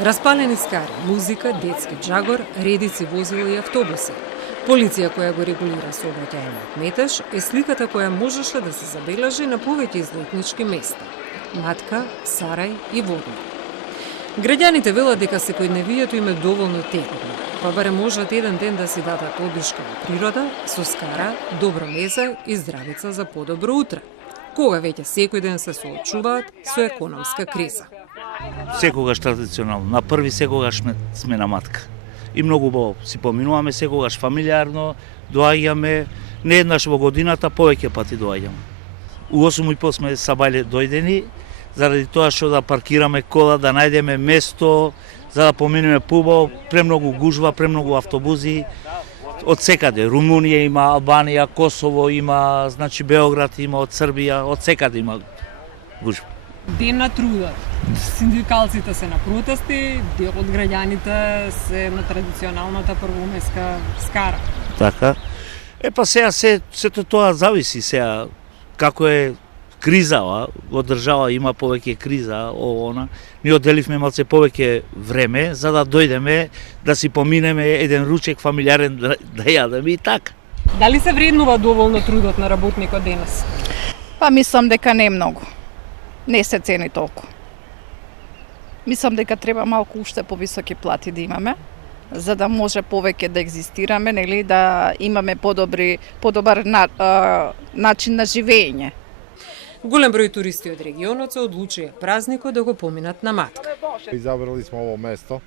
Распалени скари, музика, детски джагор, редици возила и автобуси. Полиција која го регулира сообраќајниот метеж е сликата која можеше да се забележи на повеќе излетнички места – Матка, Сарај и Водна. Граѓаните велат дека секојдневието им е доволно тегобно, па барем можат еден ден да си дадат одишка во природа, со скара, добро мезе и здравица за подобро утре, кога веќе секој ден се соочуваат со економска криза. Секогаш традиционално, на први секогаш сме на Матка. И многу убаво си поминуваме, секогаш фамилиарно, доаѓаме, не еднаш во годината, повеќе пати доаѓаме. У 8:30 сме сабајле дојдени, заради тоа што да паркираме кола, да најдеме место, за да поминеме пубаво, премногу гужва, премногу автобузи, од секаде, Румунија има, Албанија, Косово има, значи Београд има, од Србија, од секаде има гужва. Ден на трудот. Синдикалците се на протести, дел од граѓаните се на традиционалната првомеска скара. Така. Па сега сето тоа зависи сега како е криза во држава, има повеќе криза она. Ние одделивме малце повеќе време за да дојдеме да си поминеме еден ручек фамилиарен да јадеме и така. Дали се вреднува доволно трудот на работникот денес? Па мислам дека не многу. Не се цени толку. Мислам дека треба малку уште повисоки плати да имаме, за да може повеќе да екзистираме, нели, да имаме подобар начин на живење. Голем број туристи од регионот се одлучија празникот да го поминат на Матка. Изабрали смо ово место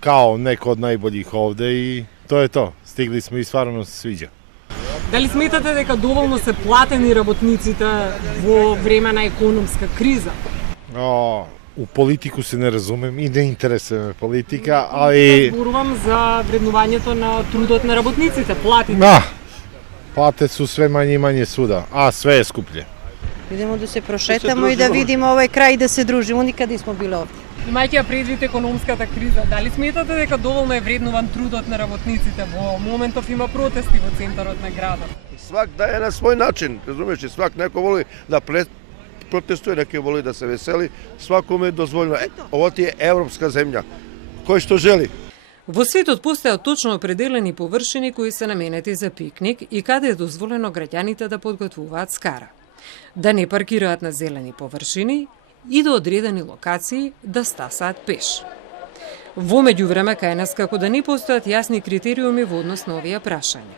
као неко од најбољих овде и тоа е тоа. Стигли сме и стварно се свиѓа. Дали сметате дека доволно се платени работниците во време на економска криза? У политику се не разумем и не интересуваме политика, али... Зборувам за вреднувањето на трудот на работниците, платите. Плате су све мање и мање суда, а све е скупле. Идемо да се прошетамо и да видиме овој крај, да се дружимо, никаде смо биле овде. Имајќи предвид економската криза, дали сметате дека доволно е вреднуван трудот на работниците? Во моментов има протести во центарот на градот. Свак да е на свој начин, разумеш, свак некој воли да протестуе, некој воли да се весели, свакоме е дозволено. Ова ти е европска земја, кој што жели. Во светот постојат точно определени површини кои се наменети за пикник и каде е дозволено граѓаните да подготвуваат скара. Да не паркираат на зелени површини и до одредени локации да стасаат пеш. Во меѓувреме кај нас како да не постојат јасни критериуми во однос на овие прашања.